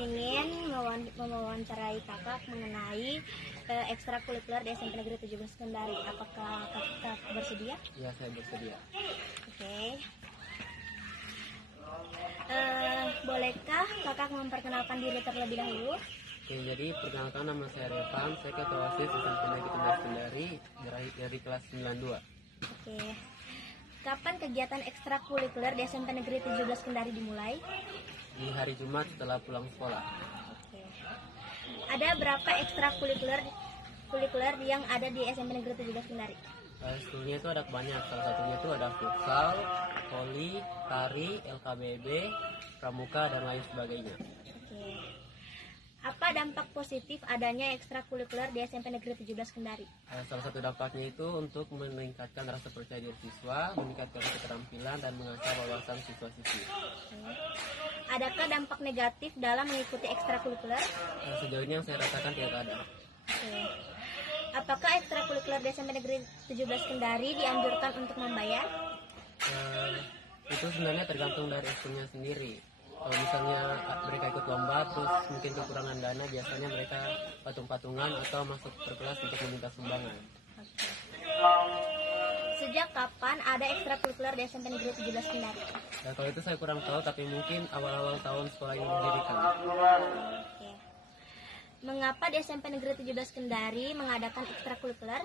ingin mewawancarai kakak mengenai ekstrakurikuler di SMP Negeri 17 Kendari. Apakah kakak bersedia? Ya, saya bersedia. Oke. Bolehkah kakak memperkenalkan diri terlebih dahulu? Oke, jadi perkenalkan, nama saya Revan, saya ketua OSIS SMP Negeri 17 Kendari dari kelas 92. Oke. Kapan kegiatan ekstrakurikuler di SMP Negeri 17 Kendari dimulai? Di hari Jumat setelah pulang sekolah. Oke. Ada berapa ekstrakurikuler yang ada di SMP Negeri 17 Kendari? Sebenarnya itu ada banyak, salah satunya itu ada futsal, voli, tari, LKBB, pramuka, dan lain sebagainya. Oke. Apa dampak positif adanya ekstrakurikuler di SMP Negeri 17 Kendari? Salah satu dampaknya itu untuk meningkatkan rasa percaya diri siswa, meningkatkan keterampilan, dan mengasah wawasan siswa-siswi. Oke. Adakah dampak negatif dalam mengikuti ekstrakurikuler? Sejauh ini yang saya rasakan tidak ada. Oke. Apakah ekstrakurikuler di SMP Negeri 17 Kendari dianjurkan untuk membayar? Itu sebenarnya tergantung dari ekskulnya sendiri. Kalau misalnya mereka ikut lomba terus mungkin kekurangan dana, biasanya mereka patung-patungan atau masuk per kelas untuk meminta sumbangan. Oke. Sejak kapan ada ekstrakurikuler di SMP Negeri 17 Kendari? Nah, kalau itu saya kurang tahu, tapi mungkin awal-awal tahun sekolah ini didirikan. Oke. Mengapa di SMP Negeri 17 Kendari mengadakan ekstrakurikuler?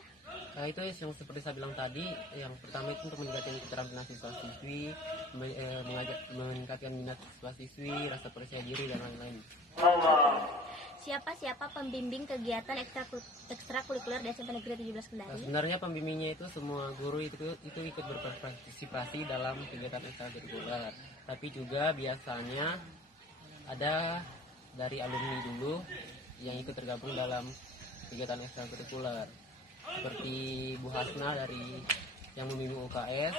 Itu yang seperti saya bilang tadi, yang pertama itu untuk meningkatkan keterampilan siswa-siswi, meningkatkan minat siswa-siswi, rasa percaya diri, dan lain-lain. Siapa pembimbing kegiatan ekstrakurikuler di SMP Negeri 17 Kendari? Sebenarnya pembimbingnya itu semua guru itu ikut berpartisipasi dalam kegiatan ekstrakurikuler, tapi juga biasanya ada dari alumni dulu yang ikut tergabung dalam kegiatan ekstrakurikuler, seperti Bu Hasna dari yang membimbing UKS,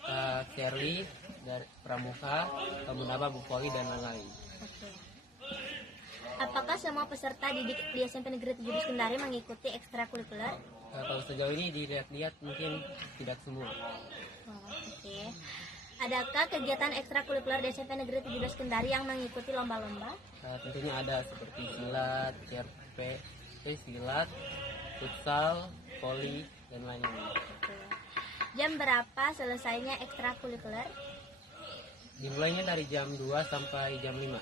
Kak Shirley dari Pramuka, Kak Munaba, Bu Foli, dan lain-lain. Oke. Apakah semua peserta didik di SMP Negeri 17 Kendari mengikuti ekstrakurikuler? Kalau sejauh ini dilihat-lihat mungkin tidak semua. Oke. Adakah kegiatan ekstrakurikuler di SMP Negeri 17 Kendari yang mengikuti lomba-lomba? Tentunya ada, seperti silat, CRP, silat, futsal, voli, dan lain-lain. Oke. Jam berapa selesainya ekstrakurikuler? Dimulainya dari jam 2 sampai jam 5.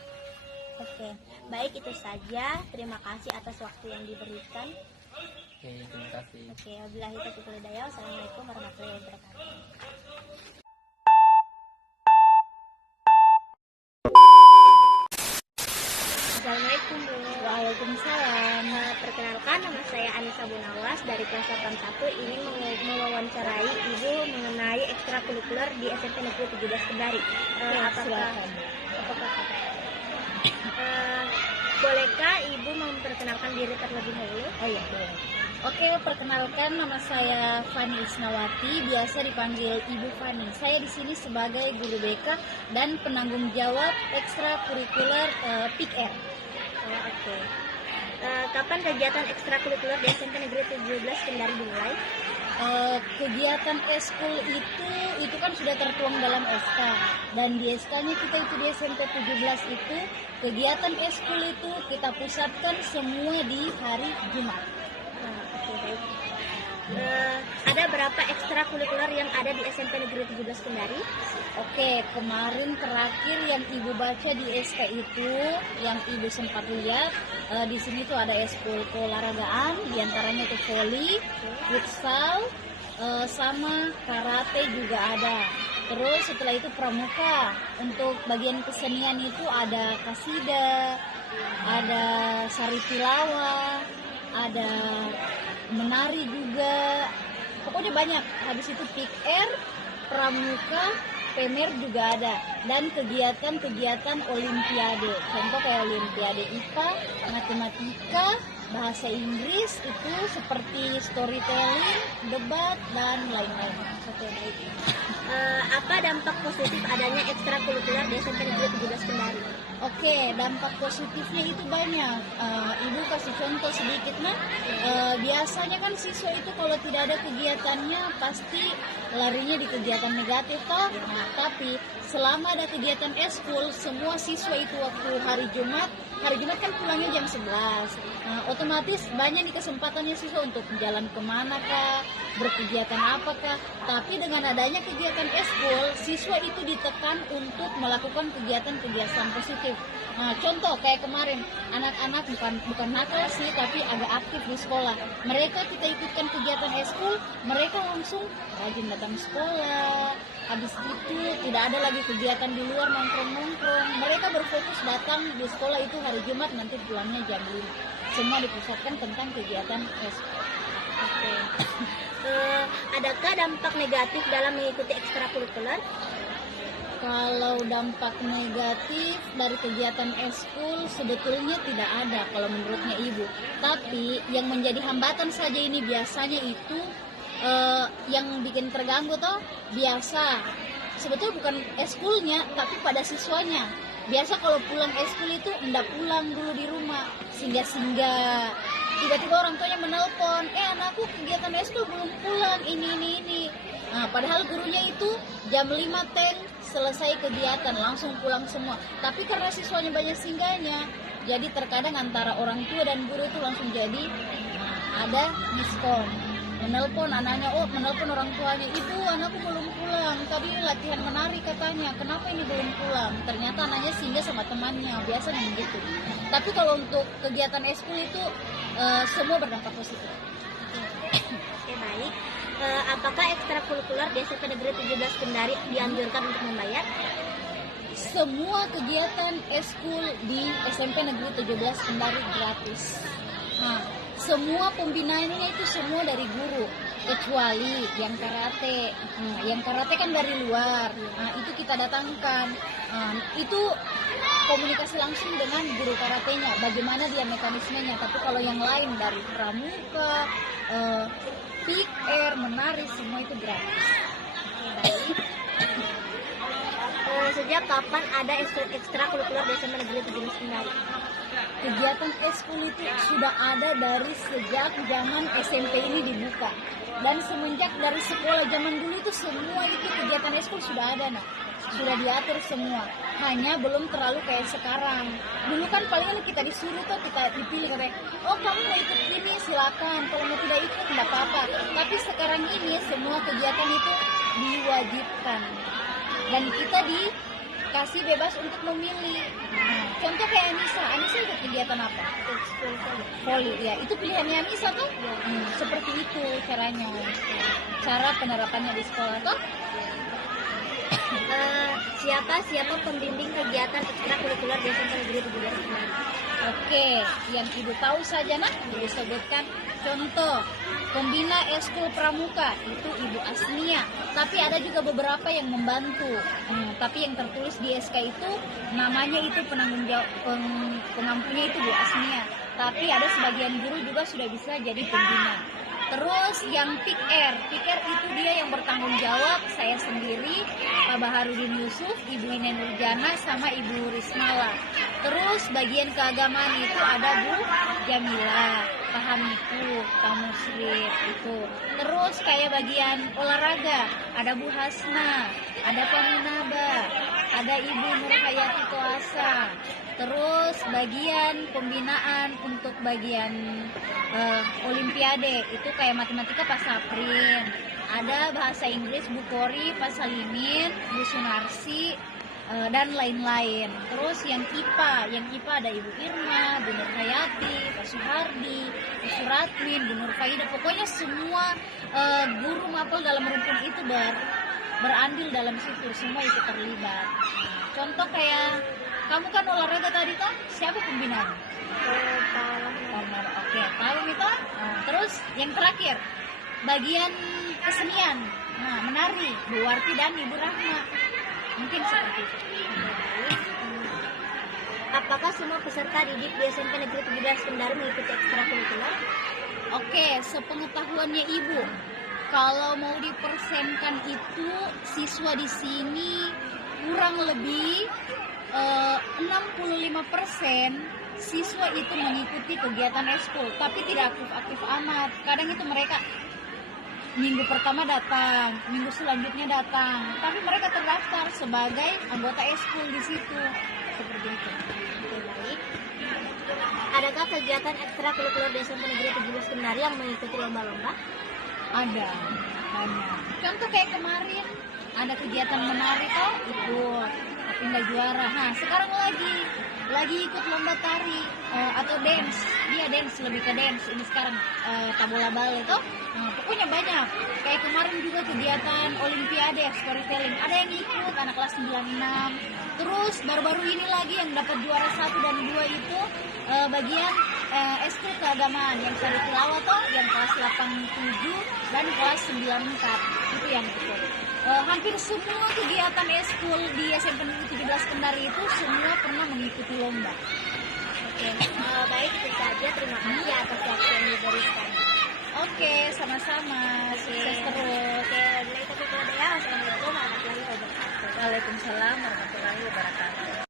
Oke, baik itu saja. Terima kasih atas waktu yang diberikan. Oke, terima kasih. Oke, wabillahi taufiq wal hidayah. Wassalamualaikum warahmatullahi wabarakatuh. Assalamualaikum Bu. Waalaikumsalam. Perkenalkan, nama saya Anissa Bunawas dari kelas 81, ingin mewawancarai Ibu mengenai ekstrakurikuler di SMP Negeri 17 Kendari. Bolehkah Ibu memperkenalkan diri terlebih dahulu? Oh iya, boleh. Oke, perkenalkan, nama saya Fani Isnawati, biasa dipanggil Ibu Fani. Saya di sini sebagai guru BK dan penanggung jawab ekstrakurikuler PIKR. Oke. Kapan kegiatan ekstrakurikuler di SMP Negeri 17 Kendari dimulai? Kegiatan eskul itu kan sudah tertuang dalam SK, dan di SK-nya kita itu di SMP 17 itu kegiatan eskul itu kita pusatkan semua di hari Jumat. Oke, baik. Ada berapa ekstrakurikuler yang ada di SMP Negeri 17 Kendari? Oke, kemarin terakhir yang Ibu baca di SK itu, yang Ibu sempat lihat, di sini tuh ada eskul keolahragaan, diantaranya itu voli, futsal, sama karate juga ada. Terus setelah itu pramuka. Untuk bagian kesenian itu ada kasida, ada sari tilawah, ada menari juga. Pokoknya banyak. Habis itu PIKR, pramuka, PEMER juga ada, dan kegiatan-kegiatan olimpiade. Contoh kayak olimpiade IPA, matematika, bahasa Inggris itu seperti storytelling, debat, dan lain-lain. Oke, baik. Apa dampak positif adanya ekstrakurikuler di SMP Negeri 17 Kendari? Oke, dampak positifnya itu banyak. Ibu kasih contoh sedikit, biasanya kan siswa itu kalau tidak ada kegiatannya pasti larinya di kegiatan negatif toh. Nah, tapi selama ada kegiatan eskul, semua siswa itu waktu hari Jumat kan pulangnya jam 11. Nah, otomatis banyak nih kesempatannya siswa untuk jalan kemana kah, berkegiatan apakah. Tapi dengan adanya kegiatan eskul, siswa itu ditekan untuk melakukan kegiatan-kegiatan positif. Nah, contoh kayak kemarin, anak-anak bukan nakal sih, tapi agak aktif di sekolah. Mereka kita ikutkan kegiatan eskul, mereka langsung rajin datang sekolah. Habis itu tidak ada lagi kegiatan di luar nongkrong-nongkrong. Mereka berfokus datang di sekolah itu hari Jumat, nanti pulangnya jam 5. Semua dipusatkan tentang kegiatan eskul. Oke. Adakah dampak negatif dalam mengikuti ekstrakurikuler? Kalau dampak negatif dari kegiatan eskul sebetulnya tidak ada kalau menurutnya ibu. Tapi yang menjadi hambatan saja ini biasanya itu yang bikin terganggu toh biasa. Sebetulnya bukan eskulnya tapi pada siswanya. Biasa kalau pulang eskul itu enggak pulang dulu di rumah, singgah-singgah. Tiba-tiba orang tuanya menelpon, anakku kegiatan eskul belum pulang, ini. Nah, padahal gurunya itu jam 5 selesai kegiatan, langsung pulang semua. Tapi karena siswanya banyak singgahnya, jadi terkadang antara orang tua dan guru itu langsung jadi ada miskom. Menelpon anaknya, menelpon orang tuanya, ibu anakku belum pulang, tadi latihan menari katanya, kenapa ini belum pulang? Ternyata anaknya singgah sama temannya, biasanya begitu. Tapi kalau untuk kegiatan eskul itu semua berdampak positif. Oke, baik. Apakah ekstrakurikuler di SMP Negeri 17 Kendari dianjurkan untuk membayar? Semua kegiatan eskul di SMP Negeri 17 Kendari gratis. Nah, semua pembinaannya itu semua dari guru, kecuali yang karate. Yang karate kan dari luar. Nah, itu kita datangkan. Itu komunikasi langsung dengan guru karatenya, bagaimana dia mekanismenya. Tapi kalau yang lain dari pramuka, pikir, menari, semua itu gratis. Sejak kapan ada ekstrakurikuler di SMP Negeri 17 Kendari? Kegiatan eskul itu sudah ada dari sejak zaman SMP ini dibuka. Dan semenjak dari sekolah zaman dulu itu semua itu kegiatan eskul sudah ada, sudah diatur semua. Hanya belum terlalu kayak sekarang. Dulu kan palingan kita disuruh tuh, kita dipilih katanya, kamu mau ikut ini silakan, kalau mau tidak ikut tidak apa-apa. Tapi sekarang ini semua kegiatan itu diwajibkan. Dan kita dikasih bebas untuk memilih. Contoh kayak Anissa ikut kegiatan apa? Voli, ya. Itu pilihannya Anissa tuh. Seperti itu caranya. Cara penerapannya di sekolah tuh. Siapa pembimbing kegiatan ekstrakurikuler di SMP Negeri 17 Kendari? Oke, yang ibu tahu saja ibu sebutkan. Contoh, pembina eskul pramuka itu Ibu Asmia. Tapi ada juga beberapa yang membantu. Tapi yang tertulis di SK itu namanya itu penanggung jawab pengampunya itu Bu Asmia. Tapi ada sebagian guru juga sudah bisa jadi pembina. Terus yang PIKR itu dia yang bertanggung jawab, saya sendiri, Pak Baharudin Yusuf, Ibu Ine Nurjana, sama Ibu Rismala. Terus bagian keagamaan itu ada Bu Jamila, Pak Hamiku, Pak Musrid itu. Terus kayak bagian olahraga, ada Bu Hasna, ada Pak Munaba, ada Ibu Nurhayati Toasa. Terus bagian pembinaan untuk bagian olimpiade itu kayak matematika Pak Saprin, ada bahasa Inggris Bu Kori, Pak Salimin, Bu Sunarsi, dan lain-lain. Terus yang IPA ada Ibu Irma, Bu Nurhayati, Pak Suhardi, Bu Suratmin, Bu Nurfaida. Pokoknya semua guru mapel dalam rumpun itu berandil dalam situ, semua itu terlibat. Contoh kayak kamu kan olahraga tadi toh, siapa pembinaan? Oke, tahu itu. Terus yang terakhir, bagian kesenian, menari, Bu Warti dan Ibu Rahma. Mungkin seperti itu. Apakah semua peserta didik di SMP Negeri 17 Kendari mengikuti ekstrakurikuler? Oke, sepengetahuannya Ibu, kalau mau dipersenkan itu siswa di sini kurang lebih 65% siswa itu mengikuti kegiatan eskul, tapi tidak aktif-aktif amat. Kadang itu mereka minggu pertama datang, minggu selanjutnya datang, tapi mereka terdaftar sebagai anggota eskul di situ, seperti itu. Oke, baik. Adakah kegiatan ekstrakurikuler di SMP Negeri 17 Kendari yang mengikuti lomba-lomba? Ada banyak. Contoh kayak kemarin ada kegiatan menari toh ikut, tapi nggak juara. Nah sekarang lagi ikut lomba tari atau dance. Dia dance, lebih ke dance. Ini sekarang tabola bale toh. Nah, pokoknya banyak. Kayak kemarin juga kegiatan Olimpiade storytelling. Ada yang ikut anak kelas 96. Terus baru-baru ini lagi yang dapat juara 1 dan 2 itu bagian eskul keagamaan yang tadi tilawah toh, yang kelas 87 dan kelas 94 itu yang ikut. Hampir semua kegiatan eskul di SMP Negeri 17 Kendari itu semua pernah mengikuti lomba. Oke, baik itu saja. Terima kasih atas waktu yang diberikan. Oke, sama-sama. Sukses terus. Oke, baik itu ya. Wassalamualaikum warahmatullahi wabarakatuh. Waalaikumsalam warahmatullahi wabarakatuh.